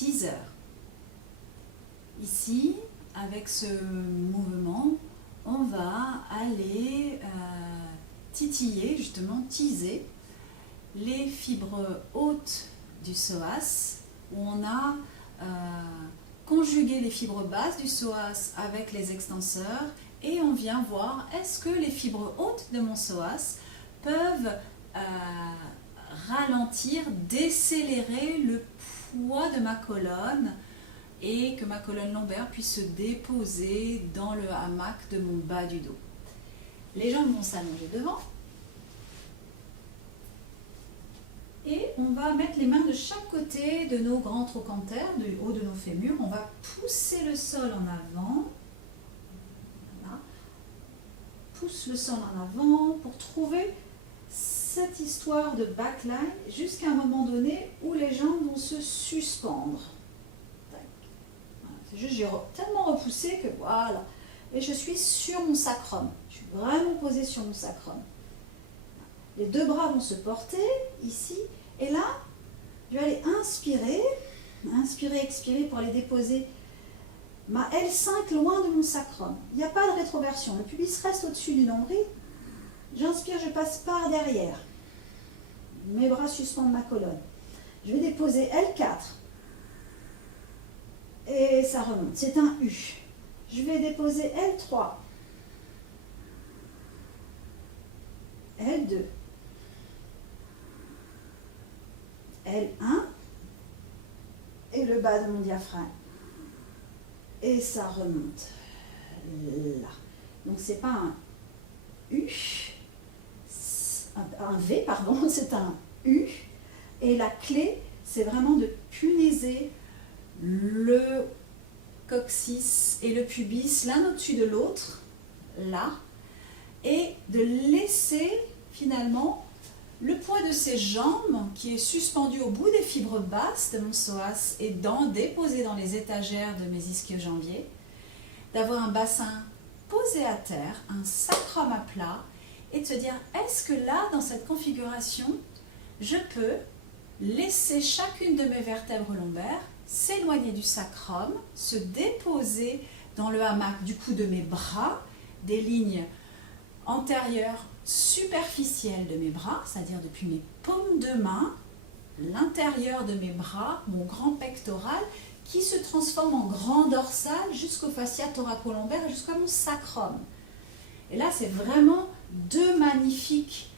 teaser. Ici, avec ce mouvement, on va aller titiller, justement teaser, les fibres hautes du psoas, où on a conjugué les fibres basses du psoas avec les extenseurs, et on vient voir est-ce que les fibres hautes de mon psoas peuvent ralentir, décélérer le poids de ma colonne et que ma colonne lombaire puisse se déposer dans le hamac de mon bas du dos. Les jambes vont s'allonger devant et on va mettre les mains de chaque côté de nos grands trochantères, du haut de nos fémurs. On va pousser le sol en avant. Voilà. Pousse le sol en avant pour trouver cette histoire de backline jusqu'à un moment donné où les jambes vont se suspendre. C'est juste, j'ai tellement repoussé que voilà. Et je suis sur mon sacrum. Je suis vraiment posée sur mon sacrum. Les deux bras vont se porter ici. Et là, je vais aller inspirer. Inspirer, expirer pour aller déposer ma L5 loin de mon sacrum. Il n'y a pas de rétroversion. Le pubis reste au-dessus du nombril. J'inspire, je passe par derrière. Mes bras suspendent ma colonne. Je vais déposer L4. Et ça remonte. C'est un U. Je vais déposer L3. L2. L1. Et le bas de mon diaphragme. Et ça remonte. Là. Donc c'est pas un U. Un V, pardon. C'est un U. Et la clé, c'est vraiment de punaiser le coccyx et le pubis l'un au-dessus de l'autre, là, et de laisser finalement le poids de ces jambes qui est suspendu au bout des fibres basses de mon psoas et déposé dans les étagères de mes ischio-jambiers, d'avoir un bassin posé à terre, un sacrum à plat, et de se dire, est-ce que là, dans cette configuration, je peux laisser chacune de mes vertèbres lombaires s'éloigner du sacrum, se déposer dans le hamac du coup de mes bras, des lignes antérieures superficielles de mes bras, c'est-à-dire depuis mes paumes de main, l'intérieur de mes bras, mon grand pectoral, qui se transforme en grand dorsal jusqu'au fascia thoracolombaire et jusqu'à mon sacrum. Et là, c'est vraiment deux magnifiques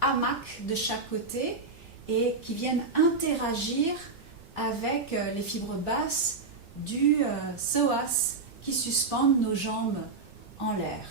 hamacs de chaque côté et qui viennent interagir avec les fibres basses du psoas qui suspendent nos jambes en l'air.